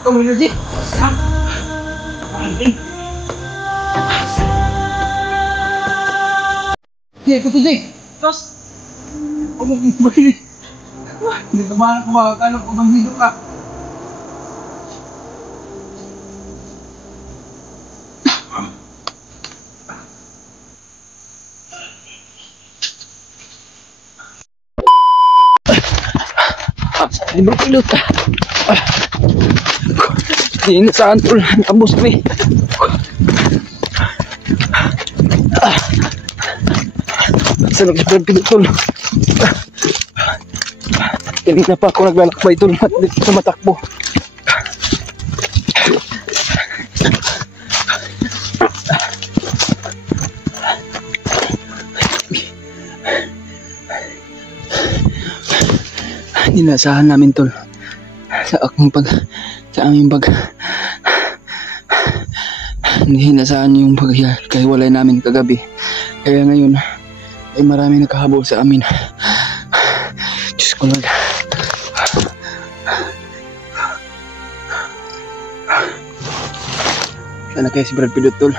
Kamu na sih? Iya, itu sih. Terus, kamu begini. Hindi naman ako makakala kung bang hidup ka. Libre pilot. Hindi saan tol, nabos kami. Sarap libre pilot tol. Kanina pa ako naglalakbay tol at dito sa matakbo. Nilasahan namin tol sa aming pag hinasahan yung paghiwalay namin kagabi, kaya ngayon ay marami nakahabol sa amin. Diyos ko Lord. Sana kaya si Brad Pilot tol,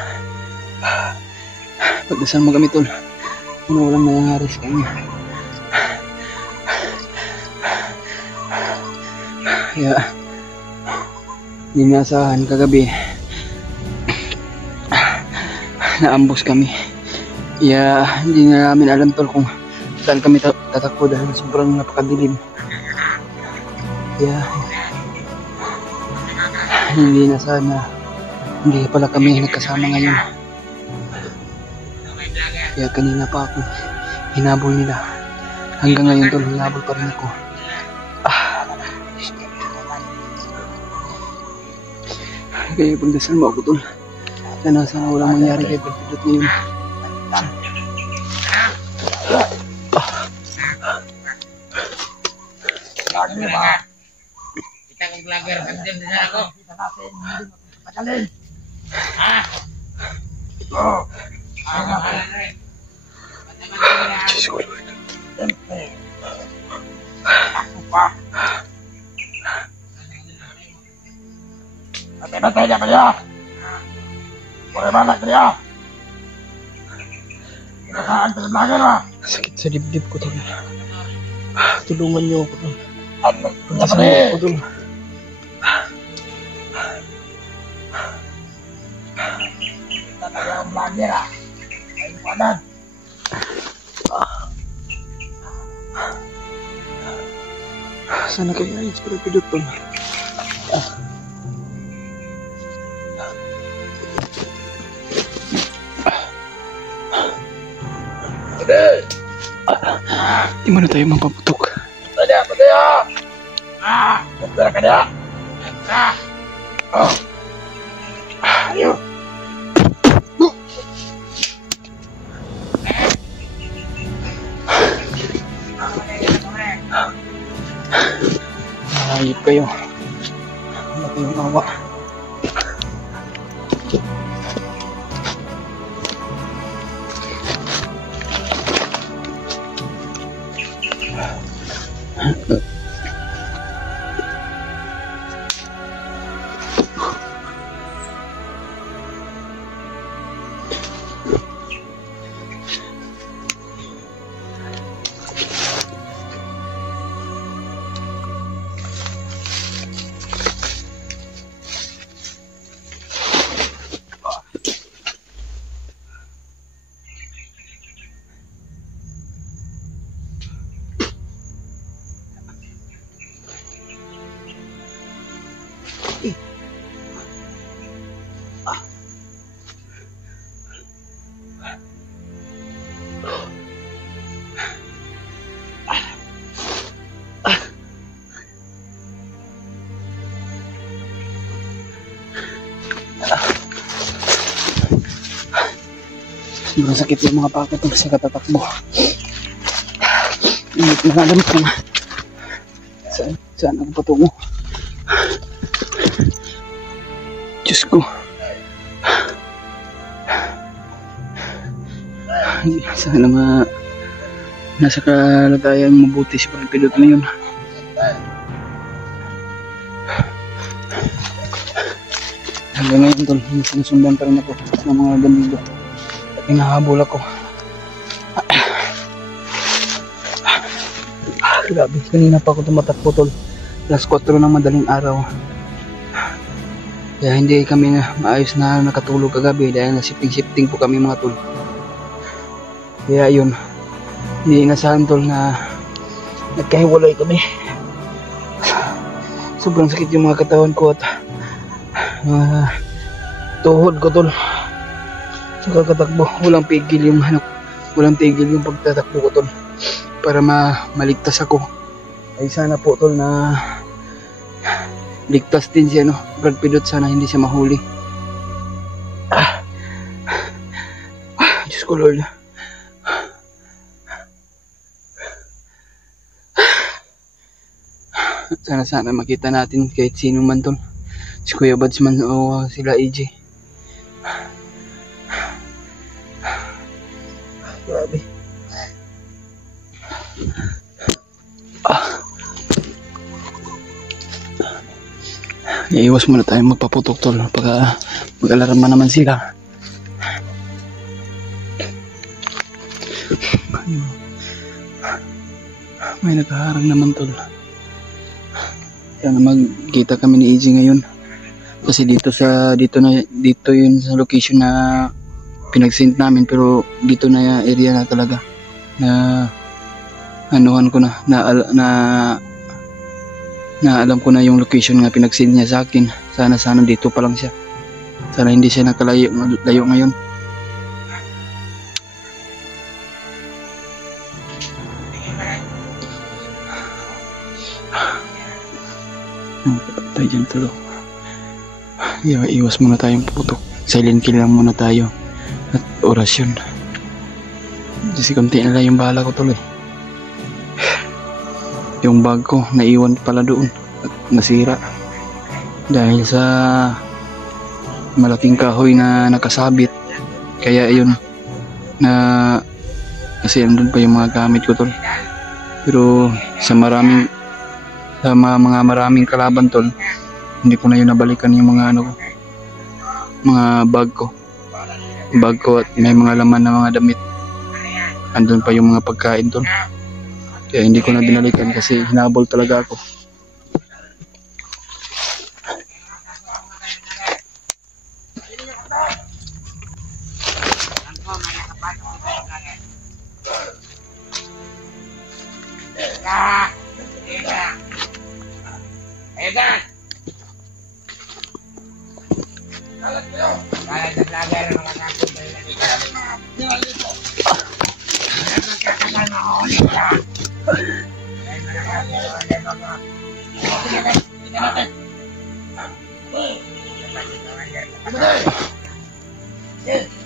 pagdasal mo kami tol, walang nangyayari sa kanya. Kaya dinasahan kagabi naambos kami. Kaya hindi na namin alam tol kung saan kami tatakbo dahil sobrang napakadilim. Kaya hindi na sana hindi pala kami nagkasama ngayon. Kaya kanina pa ako hinabol nila. Hanggang ngayon tol, hinabol pa rin ako. Kaya pagdasal mo ako tol, sana walang mangyari kay Pilot ngayon. Kita kong vlogger, pagdem din ako. Kita natin, hindi magpapagaling. Ha? Oo. Mahala na rin. Diyos ko Lord. Siyempre. Ako pa. Matay niya kaya. Bagaimana kaya? Kinasaan sa vlogger ha? Sakit sa dibdib ko tol. Tulungan niyo ako tol. Pagdasal mo ako tol. Kita tayo ang vlogger ha. Ay panan. Sana kaya ayos para Pilot tol. Di mana tayo mapaputok? Padaya. Betul ka dia. Oh. Ayo. Ayip kayo. Wala kayong awa. Sobrang sakit yung mga pako tol sa katatakbo. Hindi ko na alam kung saan ako patungo. Diyos ko. Sana nasa kalagayan mabuti si Pilot ngayon. Hanggang ngayon tol, sinusundan pa rin ako ng mga bandido. At hinahabol ako. Grabe, kanina pa ako tumatakbo tol. Alas 4 ng madaling araw. Kaya hindi kami na maayos na nakatulog kagabi dahil nasipting-sipting po kami mga tol. Kaya yun, hindi inasahan tol na nagkahiwalay kami. Sobrang sakit yung mga katawan ko at tuhod ko tol. Sa kakatakbo, walang tigil yung pagtatakbo ko tol. Para maligtas ako. Ay sana po tol na ligtas din siya, no? Brad Pitt, sana hindi siya mahuli. Diyos ko Lord. Sana makita natin kahit sino man tol. Si Kuya Bads man o sila AJ. Grabe. Iiwas muna tayo magpaputok tol. Pagka mag-alarma naman sila. May nakaharang naman tol. Kaya magkita kami ni AJ ngayon. Kasi dito yun sa location na pinag-send namin, pero dito na area na talaga na anuhan ko na alam ko na yung location nga pinag-send niya sa akin. Sana dito pa lang siya. Sana hindi siya nakalayo ngayon. Tayo dyan tulo. Iwas muna tayong putok. Silent kill lang muna tayo. At orasyon. Kasi konti na lang yung bala ko tuloy. Yung bag ko naiwan pala doon at nasira dahil sa malaking kahoy na nakasabit. Kaya yun na kasi andun pa yung mga gamit ko tol. Pero sa maraming kalaban tol, hindi ko na yun nabalikan yung mga mga bag ko at may mga laman na mga damit. Andun pa yung mga pagkain tol. Kaya hindi ko na binalikan kasi hinabol talaga ako.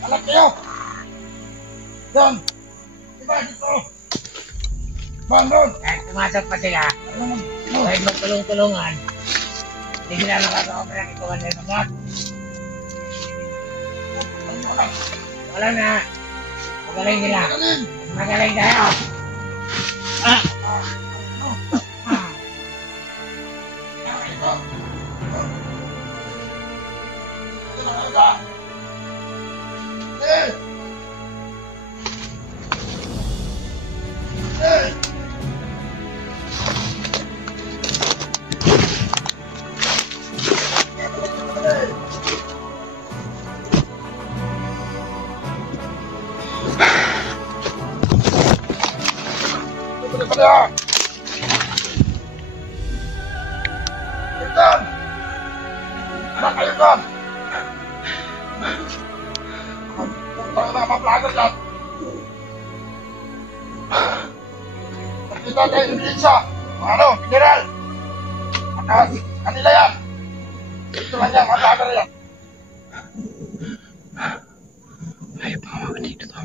Alam kayo! Doon! Diba dito? Bang doon! Kahit pumasok pa sila, kahit magtulong-tulungan, hindi sila nakakawag ng ikawan na yung mga. Wala na! Magaling sila! Magaling tayo! Kita kayo Indonesia, ano, mineral. Kanila yan. Ito lang yan, matanda yan. Ayaw pa mga dito to.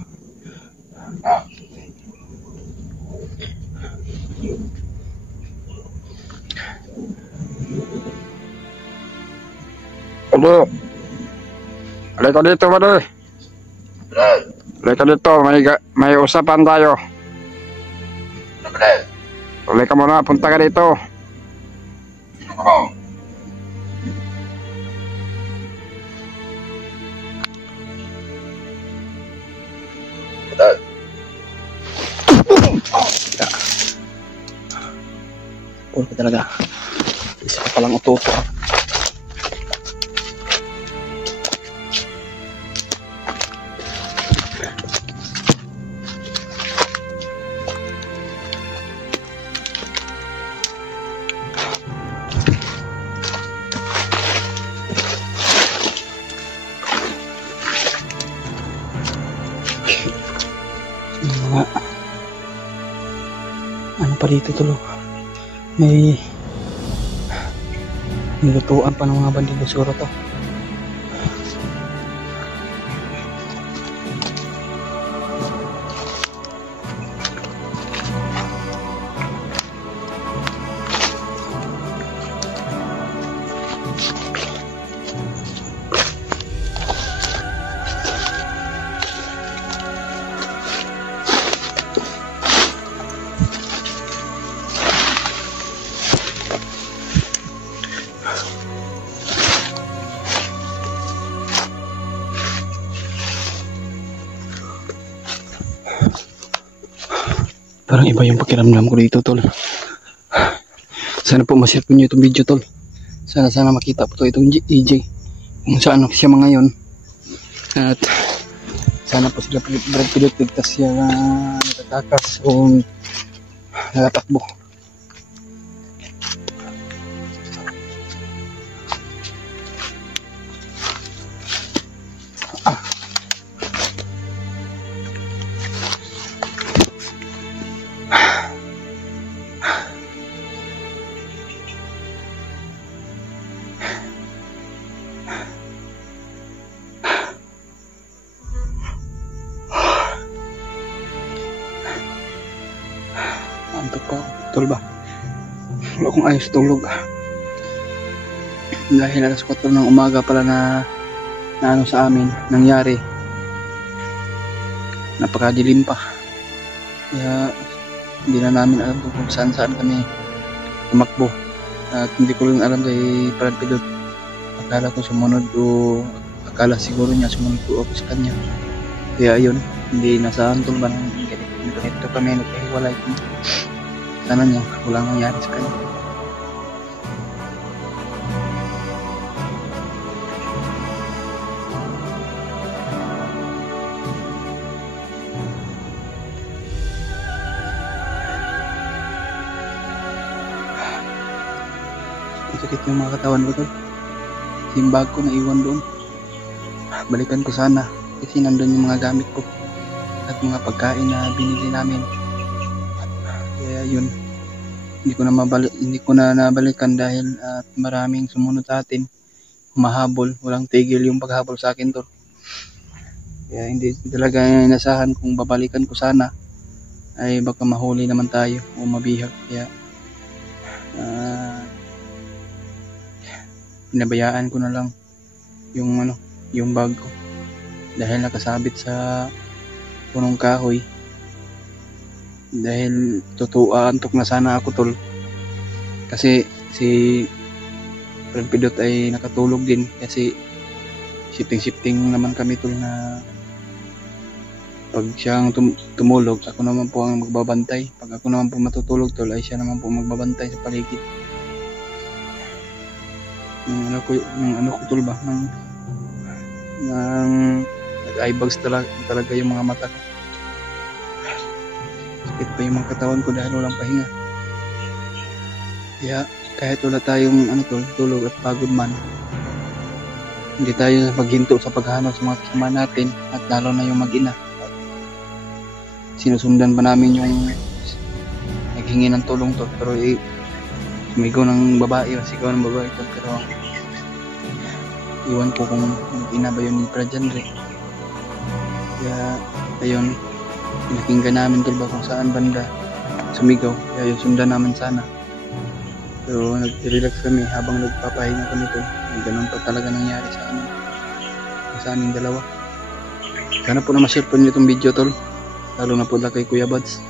Pwede. Halika dito, pwede. Halika dito, may usapan tayo. Halika muna, punta ka dito. Puro ka talaga. Isa pa palang utoto. Mga ano pa dito tulo, may nilutuan pa ng mga bandido siguro to. Parang iba yung pakiramdam ko dito tol. Sana po ma-share ko nyo itong video tol. Sana makita po to itong EJ kung saan siya mga ngayon. At sana po sila Brad Pitt ligtas siya na natatakas o natatakbo. Antok pa tol ba? Wala akong ayos tulog. Dahil alas 4 ng umaga pala na ano sa amin nangyari. Napakadilim pa. Kaya hindi na namin alam kung saan kami tumakbo. At hindi ko rin alam kay Brad Pitt. Akala ko sumunod o akala siguro niya sumunod ko ako sa kanya. Kaya yun, hindi nasaan tol ba nang ganito kami nagkahiwalay. Sana niya walang nangyari sa kanya. Sakit yung mga katawan ko tol. Yung bag ko na iwan doon. Balikan ko sana kasi nandun yung mga gamit ko at mga pagkain na binili namin. Kaya yun, hindi ko na nabalikan dahil at maraming sumunod sa atin, humahabol, walang tigil yung paghabol sa akin tol. Kaya hindi talaga inasahan kung babalikan ko sana ay baka mahuli naman tayo o mabihag. Kaya pinabayaan ko na lang yung bag ko dahil nakasabit sa punong kahoy. Dahil antok na sana ako tol kasi si Brad Pitt ay nakatulog din kasi shifting naman kami tol na pag siyang tumulog ako naman po ang magbabantay, pag ako naman po matutulog tol ay siya naman po magbabantay sa paligid. Ng ano ko tol ba ng nag-eyebags talaga yung mga mata ko. Sakit pa yung mga katawan ko dahil walang pahinga. Kaya kahit wala tayong tulog at pagod man, hindi tayo maghinto sa paghahanap sa mga kasama natin at lalo na yung mag-ina. Sinusundan pa namin yung naghingi ng tulong tol, pero sumigaw ng babae o sigaw ng babae tol, pero iwan ko kung mag-ina ba yun ni Prajanre. Kaya ayun, pinakinggan namin tol ba kung saan banda sumigaw, kaya yung sundan namin sana. Pero nag-relax kami habang nagpapahinga kami tol. Ganun pa talaga nangyari sa aming dalawa. Sana po na ma-share po nyo itong video tol, lalo na po na kay Kuya Buds.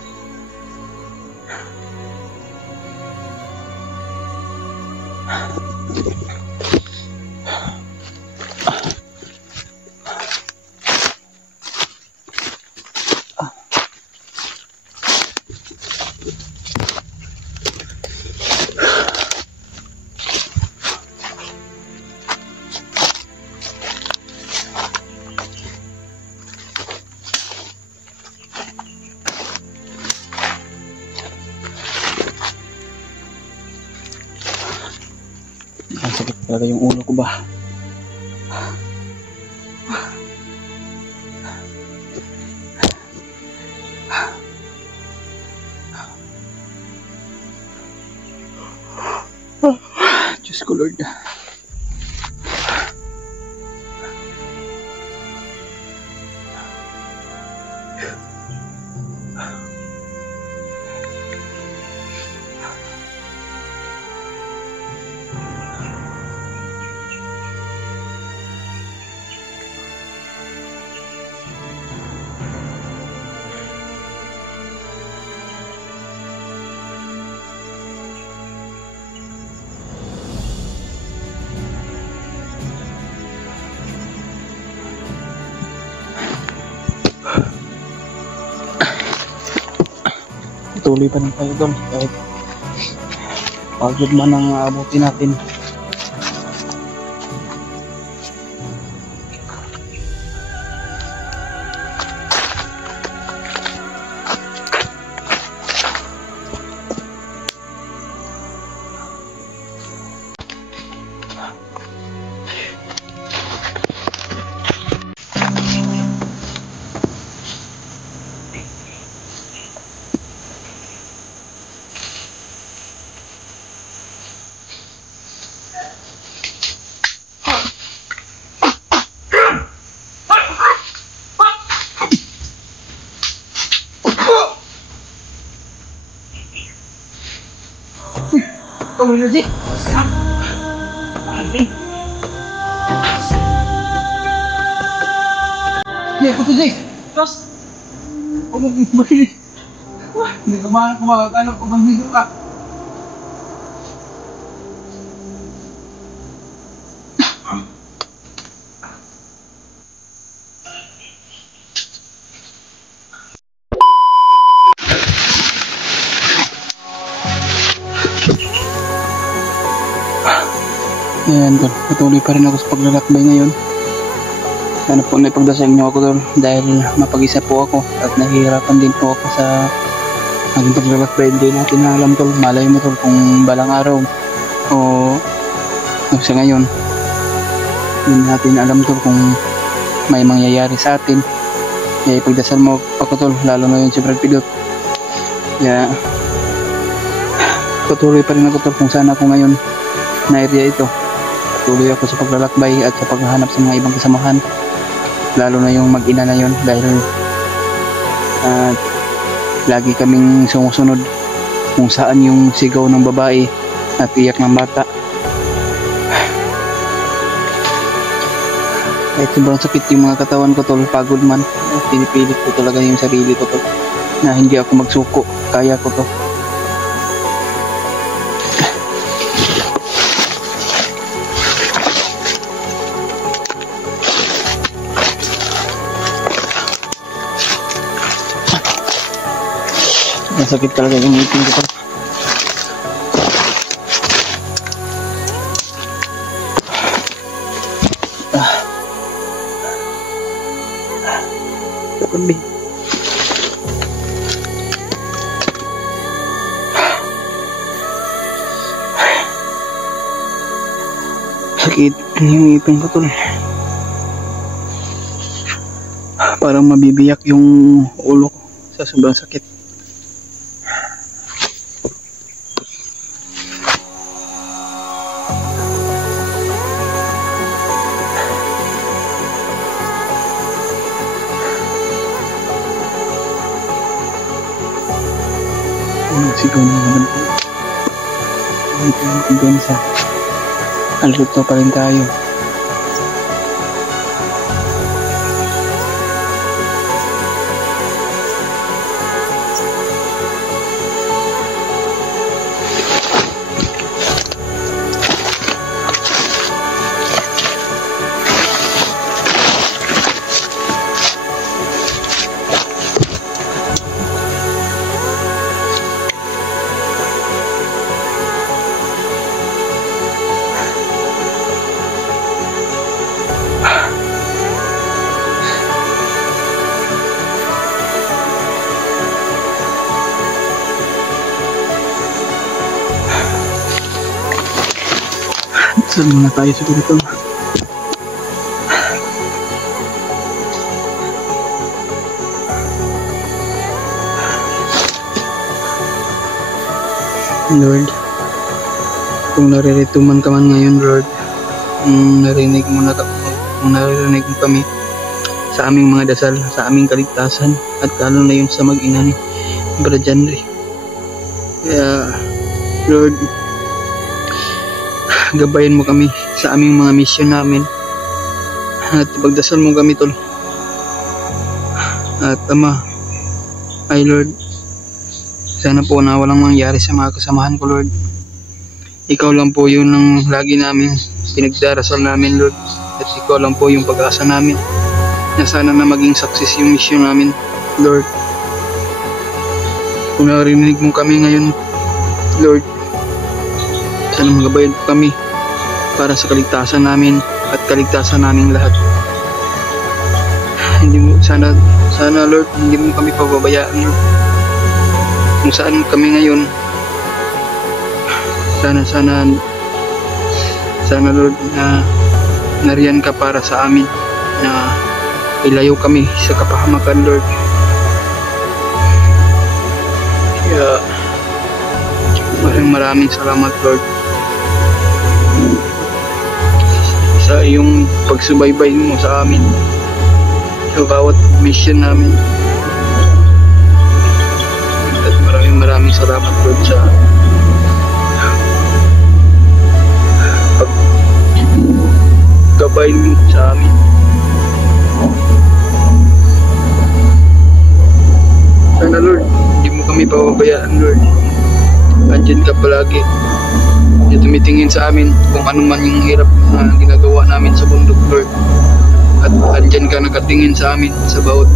talaga yung ulo ko ba. Diyos ko Lord. Tuloy pa rin tayo doon kahit pagod man ang aabutin natin. Tunggu dulu sih. Ya, aku tuh sih. Terus, kamu begini. Wah, hindi kemana kumakaano ko bang dito ka. Ayan tol, patuloy pa rin ako sa paglalakbay ngayon. Sana po naipagdasal niyo ako tol, dahil mapag-isa po ako at nahihirapan din po ako sa aking paglalakbay. Hindi natin alam tol, malay mo tol kung balang araw o sa ngayon, hindi natin alam tol kung may mangyayari sa atin. Kaya ipagdasal mo ako tol, lalo na yun si Brad Pidot. Kaya patuloy pa rin ako tol kung saan ako ngayon na area ito. Tuloy ako sa paglalakbay at sa paghahanap sa mga ibang kasamahan, lalo na yung mag-ina na yun, dahil lagi kaming sumusunod kung saan yung sigaw ng babae at iyak ng bata. Kahit sobrang sakit yung mga katawan ko tol, pagod man, pinipilit ko talaga yung sarili ko tol na hindi ako magsuko, kaya ko to. Masakit talaga yung ngipin ko. Sakit. Sakit yung ngipin ko tol. Parang mabibiyak yung ulo ko sa sobrang sakit. Sigaw na naman po. Hindi tayo kumpensa. Aluto pa rin tayo. Magdasal muna tayo siguro ito. Lord, kung naririto man ka man ngayon, Lord, narinig mo kami sa aming mga dasal, sa aming kaligtasan, at lalo na yung sa mag-ina ni Brother Janry. Kaya, Lord, gabayan mo kami sa aming mga mission namin, at ipagdasal mo kami, Tol. At Ama, ay Lord, sana po na walang mangyari sa mga kasamahan ko, Lord. Ikaw lang po yun ang lagi namin pinagdarasal namin, Lord. At ikaw lang po yung pag-asa namin na sana na maging success yung mission namin, Lord. Kung narinig mo kami ngayon, Lord, sana magabayan po kami para sa kaligtasan namin at kaligtasan namin lahat. Sana Lord, hindi mo kami pababayaan, Lord. Kung saan kami ngayon, sana Lord, na nariyan ka para sa amin, na ilayo kami sa kapahamakan, Lord. Kaya maraming salamat, Lord, sa iyong pagsubaybay mo sa amin sa bawat mission namin. At maraming salamat, Lord, sa paggabay mo sa amin. Sana, Lord, hindi mo kami pababayaan, Lord. Andyan ka palagi. Hindi tumitingin sa amin kung ano man yung hirap na ginagawa namin sa bundok, Lord. At andyan ka nakatingin sa amin sa bawat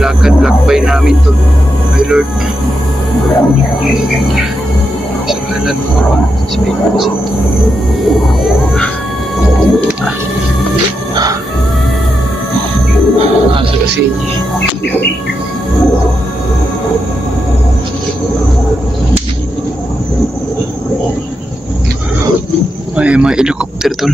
lakad-lakbay namin, Lord. Ay Lord, sa ngalan mo, sa Espiritu Santo. Asa kasi may helicopter, Tol.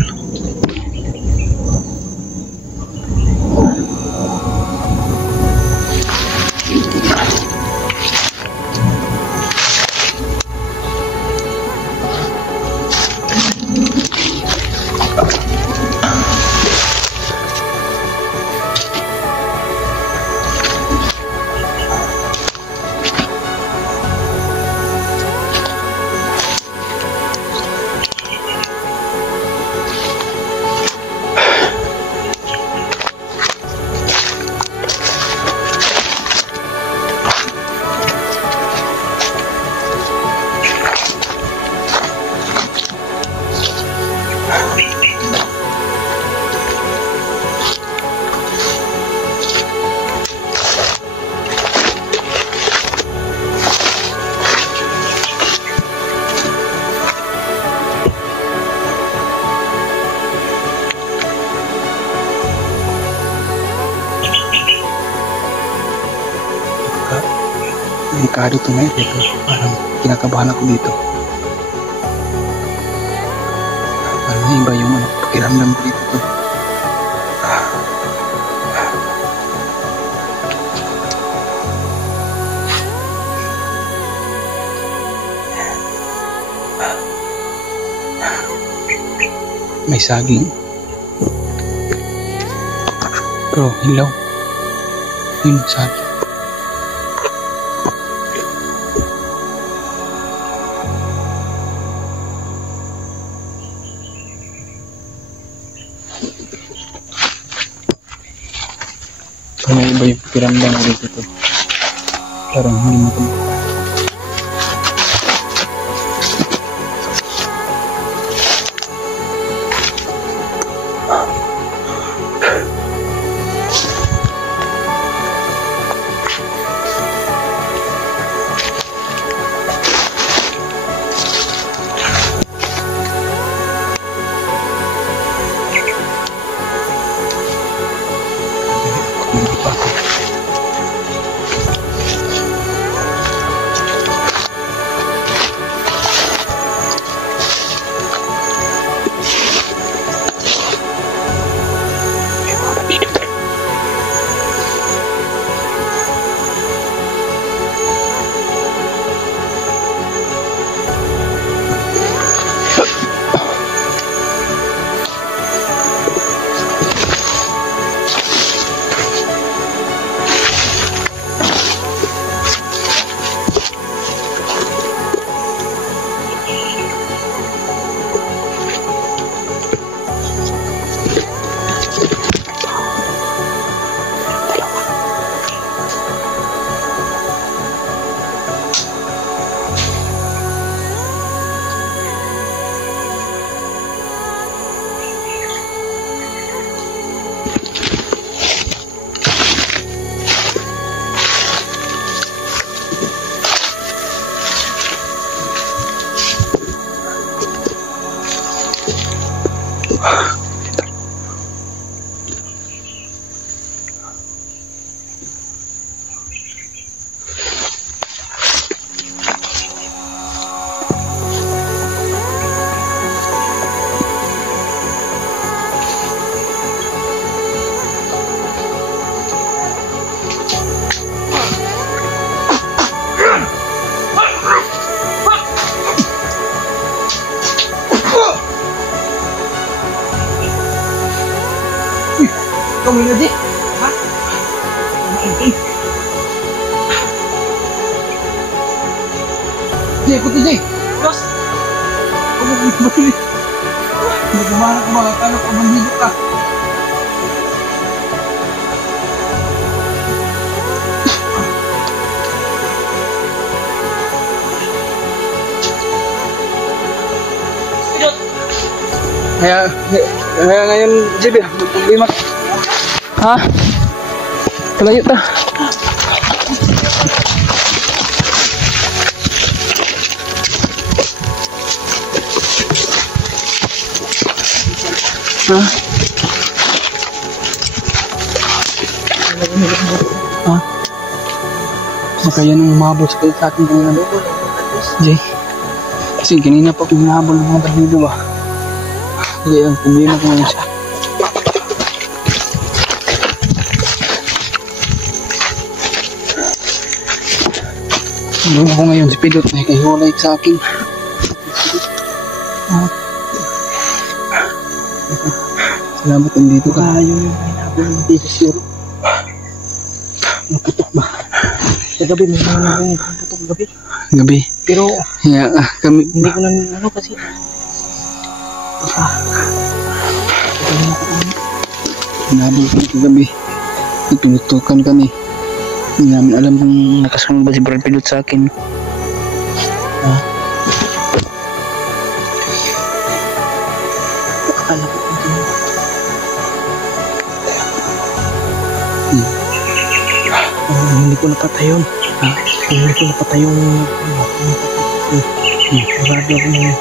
Delikado ito na ito. Parang kinakabahan ako dito. Parang iba yung pakiramdam ko dito. May saging. Pero hilaw. Yun saging. May iba yung pakiramdam ko dito. Parang hindi mo ito. Kami na di. Ha? Maingay. Jay, puti Jay. Los. Huwag mo bumili. Magumana ka ba? Akala ko bandido ka. Kaya ngayon, JB, magpumbimak. Ha? Palayo ta. Ha? Ha? Baka yan ang umabot sa akin kanina. Jay, kasi kanina pa akong nahabol ng mga bandido ba? Kaya ang problema ko ngayon siya. Doon ako ngayon si Pidot na ikahiwalay sa akin. Salamat nandito ka. Yung hinabol ng dito siguro. Naputok ba? Sa gabi may mga narinig kong putok gabi. Gabi? Pero kami, hindi ko na ano kasi. Hinabol kami kagabi. Pinutukan kami. Hindi namin alam kung nakasunod ba si Brad Pilot sa akin. Akala ko kung hindi ko napatay yun. Hindi ko napatay yung marado ako na yun.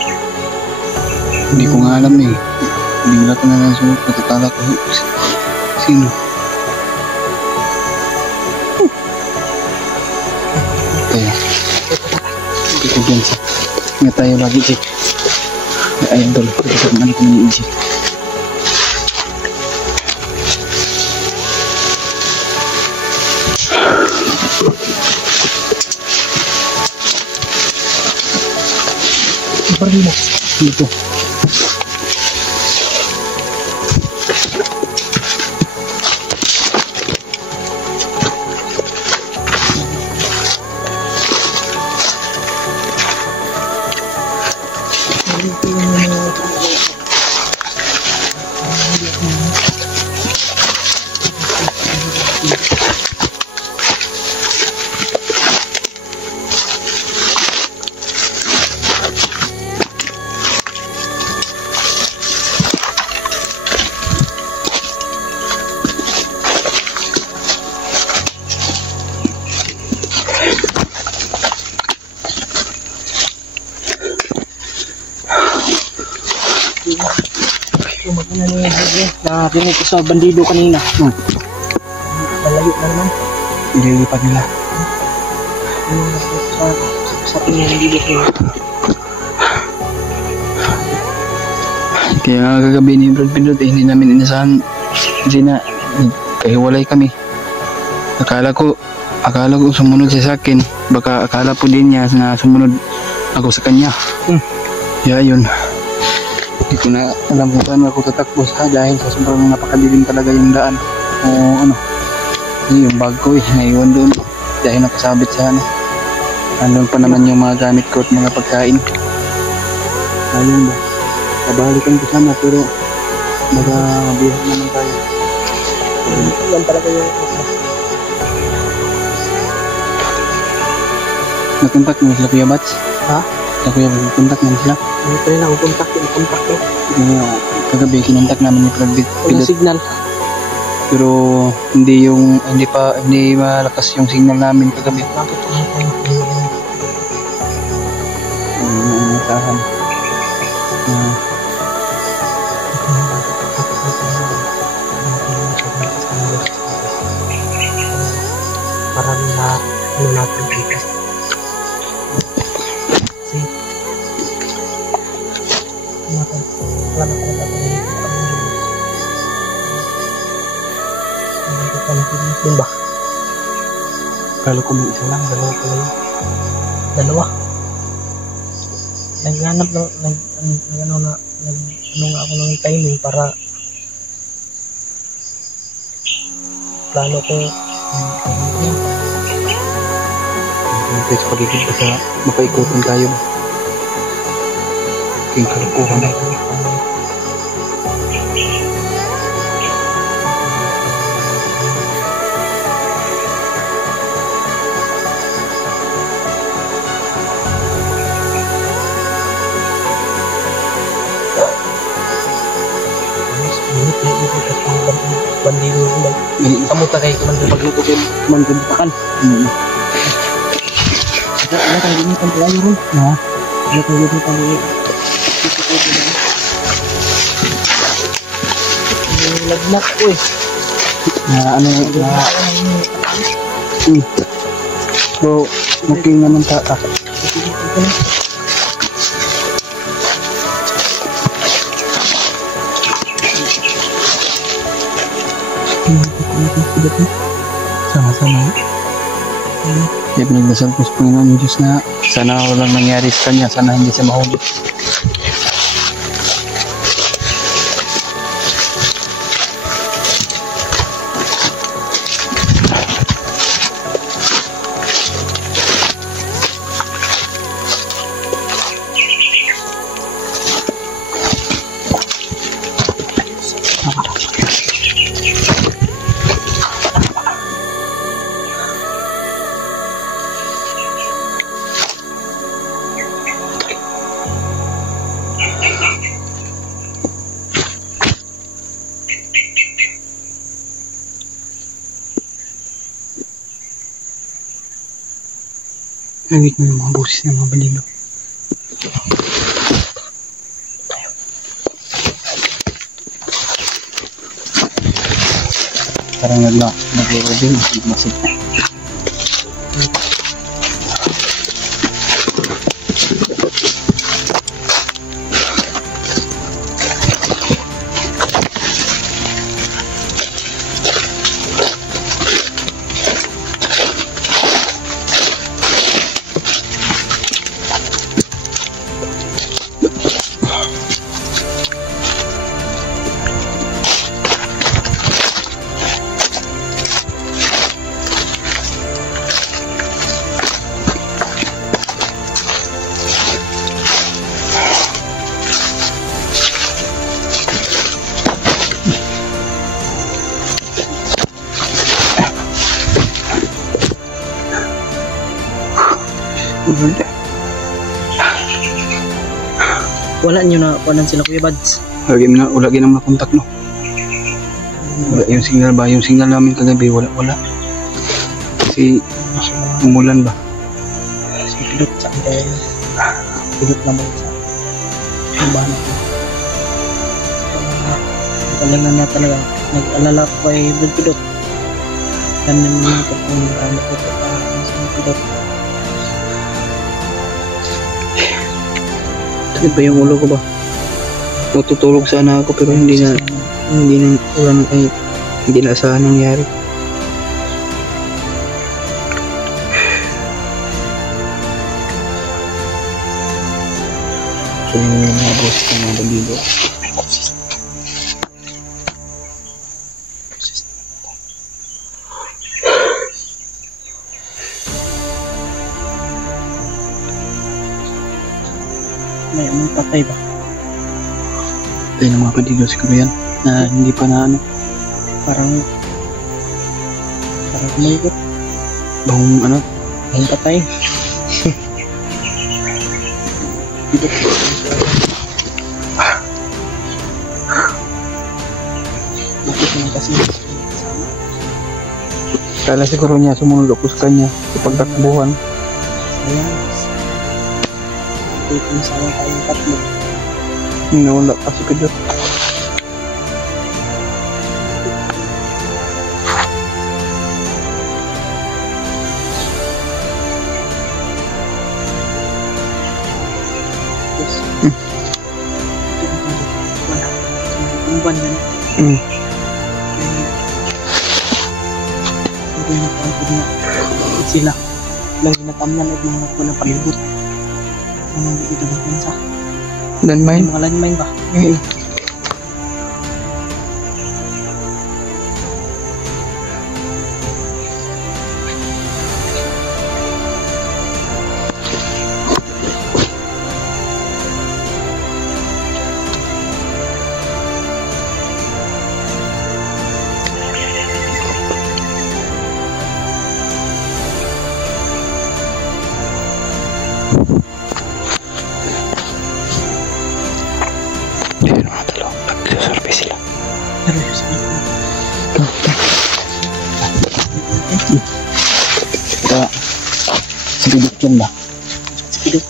Hindi ko nga alam eh. Bigla ko na nasuot. Natatala ko. Sino? Tayo. Hindi ko dyan sa. Nga tayo lagi Jake. Ay, idol. Hindi ko naman kami ni Jake. Apa ini? Itu. Narinig ko sa bandido kanina. Malayo na naman. Ililipat nila. Sa pinya bandido ko. Kaya kagabi ni Brad Pilot hindi namin inasahan. Kasi na kahiwalay kami. Akala ko sumunod siya sa akin. Baka akala po din niya na sumunod ako sa kanya. Kaya yun. Hindi ko na alam kung saan ako tatakbo dahil sa sobrang napakadilim talaga yung daan o ano yung bag ko naiwan doon dahil nakasabit sa ano andun pa naman yung mga gamit ko at mga pagkain ayun ba kabalikan ko sana pero baka mabihan naman tayo yan talaga yung nakontak mo sila Kuya Bats? Ha? Kuya Bats nakontak mo sila? Hindi pa rin ako kontak ko. Kagabi kinontak namin yung Pilot. Walang signal. Pero hindi malakas yung signal namin kagabi. Bakit ito? Tahan. ano natin dito. Kasi, wala na talaga ako dito. Hindi ko nakikinig din ba? Kala ko may isa lang, dalawa pala yun. Dalawa. Naghanap ng ano nga ako ng timing para plano ko Tayo sa paligid baka mapaikutan tayo ba? King kalupuhan na. bandilo kamu tagay kaman pagluto ko man pakan. Ada kayak gini kan ayo ron. Nah, ada kayak gini kan ini. Lagnak ko eh. Ano So, making naman ta. Sama-sama. Kaya pinagdasal ko sa Panginoon yung Diyos na sana walang nangyari sa kanya, sana hindi siya mahuli. Nangit mo yung mga boses ng mga balilo. Parang nag-recording, masip na. Wala nyo na kuanan sila Kuya Bads. Lagi naman nakontak no. Yung signal ba? Yung signal namin kagabi wala. Kasi umulan ba? Si Pilot sa dahil Pilot naman sa bahan ako. Talaga na talaga nag-alala ko kay Pilot. Ganun naman ito kung ano ko sa Pilot. Sakit ba yung ulo ko ba? Matutulog sana ako pero hindi na asahan nangyari. So yung mga boses ng mga balilo. May patay ba? Patay ng mga balilo siguro yan na hindi pa na ano. Parang kumalikot. Bang ano? Bang patay. Bakit naman kasi kala siguro niya sumunod ako sa kanya sa pagtakbuhan. ayan. Ito na sama tayong tatlo. Nawala kasi Pilot. buwan na. Hmm. Hindi na pangkod na. Sila. Lang natamnan at mga ko na palibot. Hindi kita magpansa. Landmine? Mga landmine ba? Eh. Ayun mga talo, nagsusurvey sila. Kaya, sipidok yan ba? Spidok.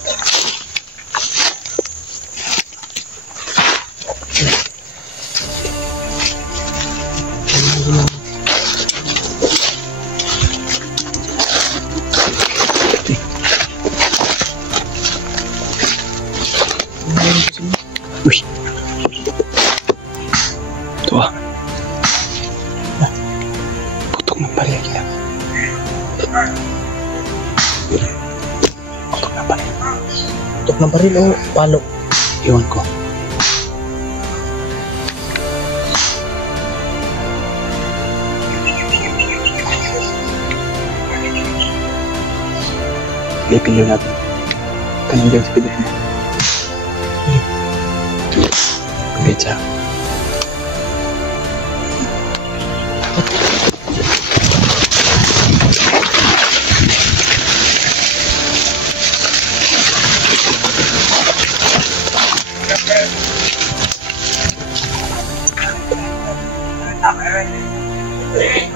Uy. Ito ah. Putok ng baril yan. Putok ng baril. Tok na baril o palo. Iwan ko. Lipin yun natin. Kanang dyan sa pilit mo. Pizza.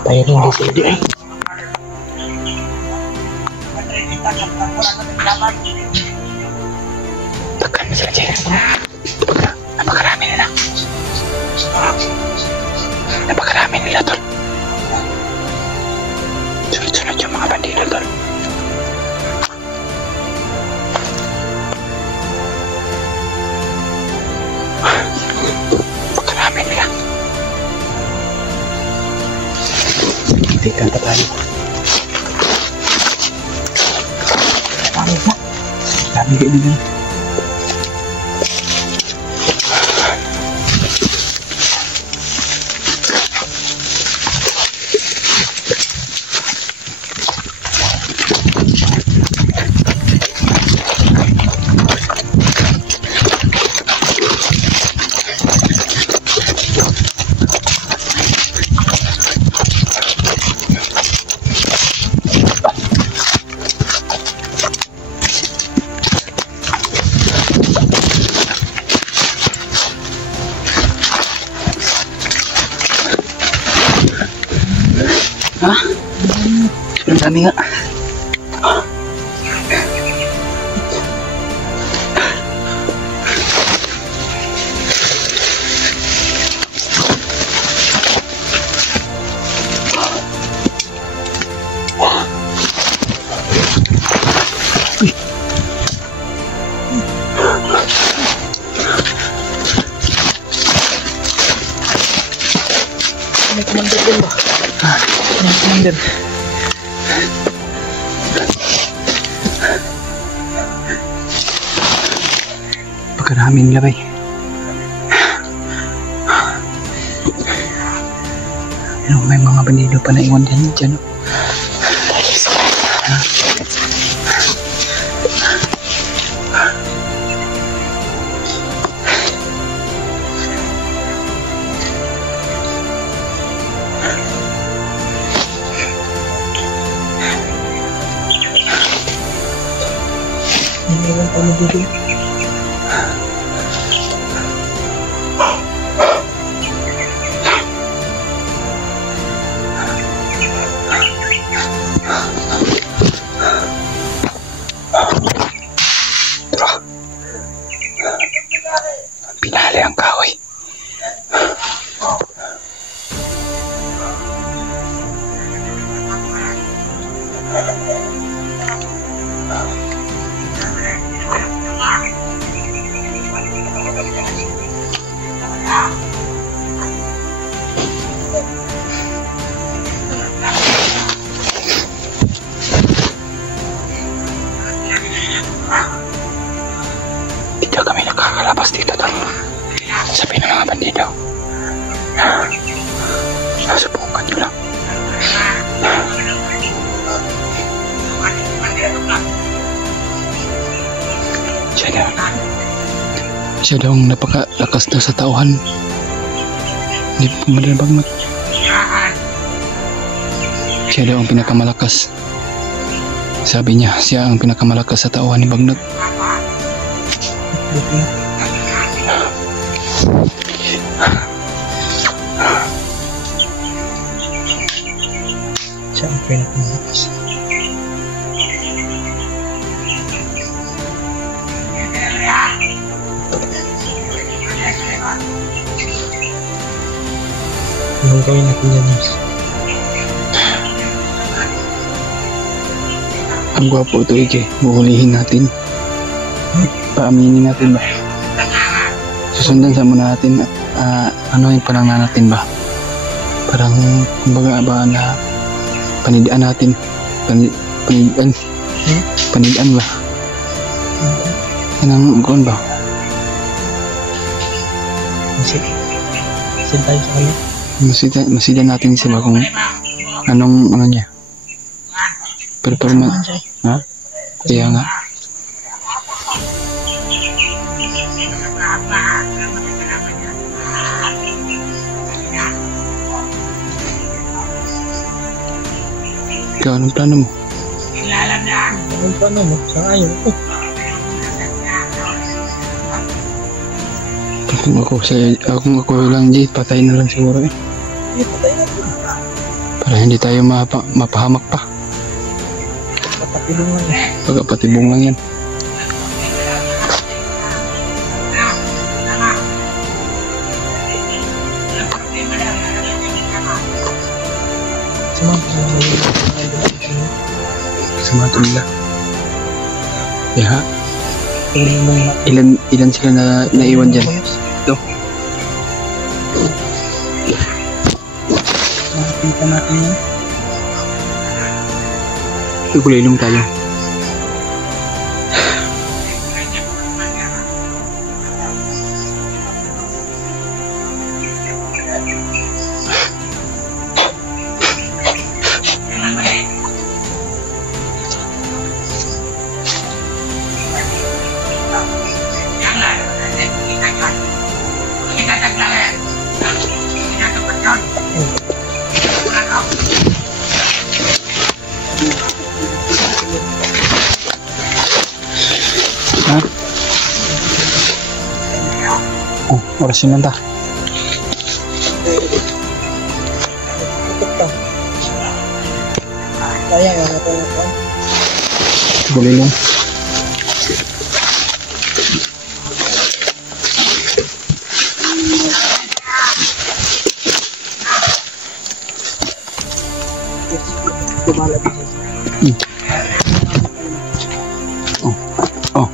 Tayo rin di sila di ay. Tekan sila dyan. Napakarami nila. Napakarami nila, tol. Sunod-sunod yung mga bandido, tol. Napakarami nila. Hindi kanta tayo. Dami na. Dami kayo nila. Ha? Ang dami nga. May commander din ba? May commander. Pagkarami nila ba eh. May mga bandido pa na iwan dyan. Iniwan pa mo dito. Pinali ang kahoy. bandido. Subukan nyo lang. Siya daw ang napakalakas daw sa tauhan. Hindi po madalabag siya daw ang pinakamalakas. Sabi niya, siya ang pinakamalakas sa tauhan ni Bagnot. Siya ang pinakamalakas. Anong gawin natin yan, Nars? Ang gwapo ito, Ike. Buhulihin natin. Paaminin natin ba? Susundan sa muna natin. Anuhin pa lang natin ba? Parang, kumbaga ba na panidaan natin. Panidaan. Panidaan ba? Yan ang gawin ba? Masin tayo sa kanya. Masida natin siya ba kung anong ano niya. Performance. Ha? Kaya nga. Ikaw, anong plano mo? Anong plano mo? Sa ngayon ko. Kung ako lang, G, patay na lang siguro eh. Patay natin. Para hindi tayo mapahamak pa. Patapilong lang yan. Pagkapatibong lang yan. Sama ito nila. Kaya ilan sila na naiwan dyan? Ito. Makikita natin yan. Kulilong tayo. Ha? Oh, oras yun nanta. Kaya nga natin ito. Kulilong. Lumalabas siya. Oh.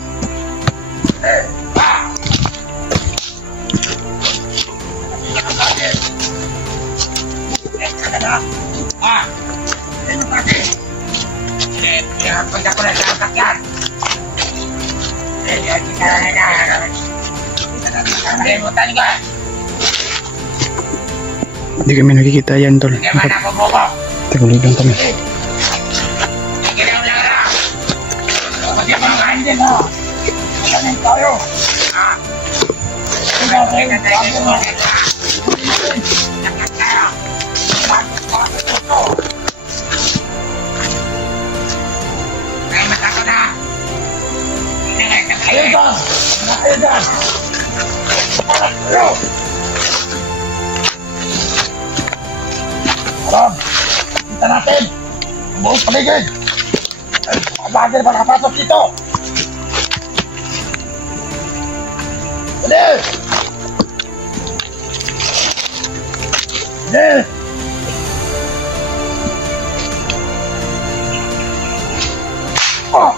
Hindi kami nakikita yan, tol. Taguligang kami. Kita natin ang buong paligid. Bakit ba nakapasok dito? Dali! Dali! Oh!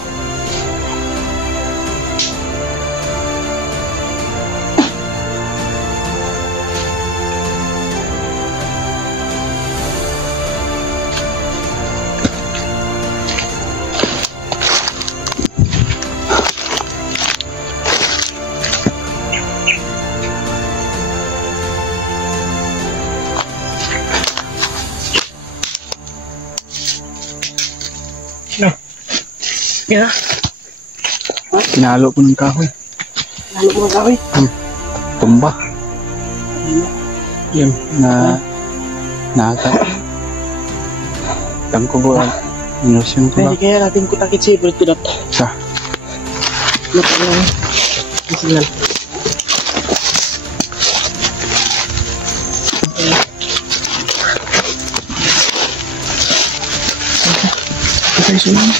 Kaya, Pinalo ko ng kahoy. lalo mo sa akin. Tumba. Yun, naka. Tangko ko. Inusin ko Pwede ba? kaya natin kutakit si Brad Pidat. Sa. Look, ano yung signal. Okay, sunod.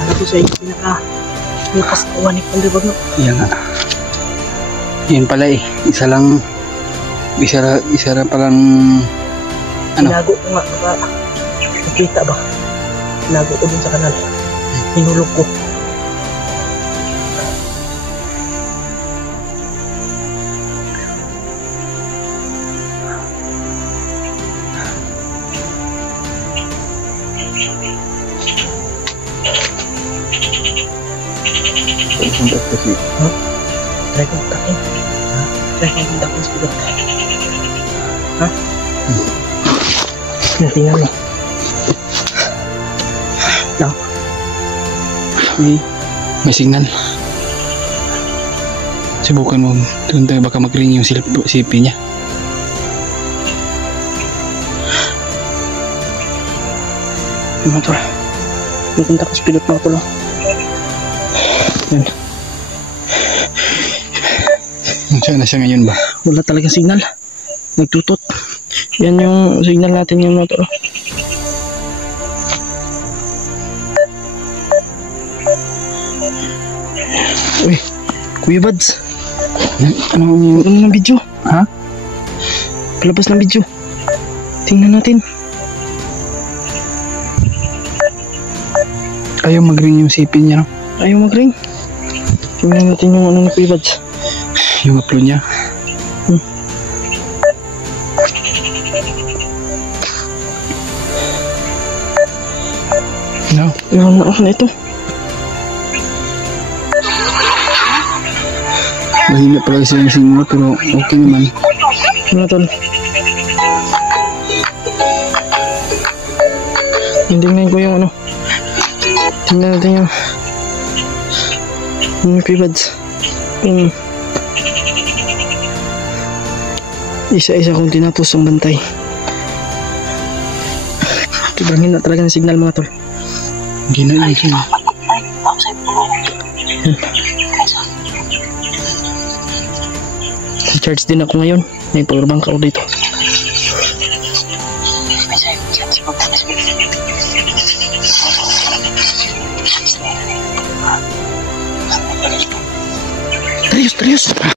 Ano to sa inyo pinaka kawan ni Pandibag no? Yan nga. Yun pala eh. Isa lang palang ano? Tinago ko nga baka nakita ba? Tinago ko dun sa kanal. Hinulog ko. Punta kasi. Try ko takin. Try ko takin sa pagod. Ha? Tingnan mo. No. May signal. Subukan mo. Doon tayo baka mag-ring yung CP niya. Ano to? Pupunta ko sa pilot mo ko lang. Yan. Saan na siya ngayon ba? Wala talaga signal. Nagtutot. Yan yung signal natin yung motor. Uy, Kuya Bads. Anong Ano ng video? ha? Palabas ng video. Tingnan natin. Ayaw mag-ring yung CP niya, no? Ayaw mag-ring. Tingnan natin yung ano ni Kuya Bads. Yung upload niya. No? Ano na off na ito? Mahina pala isa yung signal pero okay naman. Ano tol? Tingnan ko yung ano. Tingnan natin yung Kuya Bads. Isa-isa kong tinapos ang bantay. Sobrang hina talaga ng signal mga tol. Gina yun. Charge din ako ngayon. May powerbank ako dito. Serius.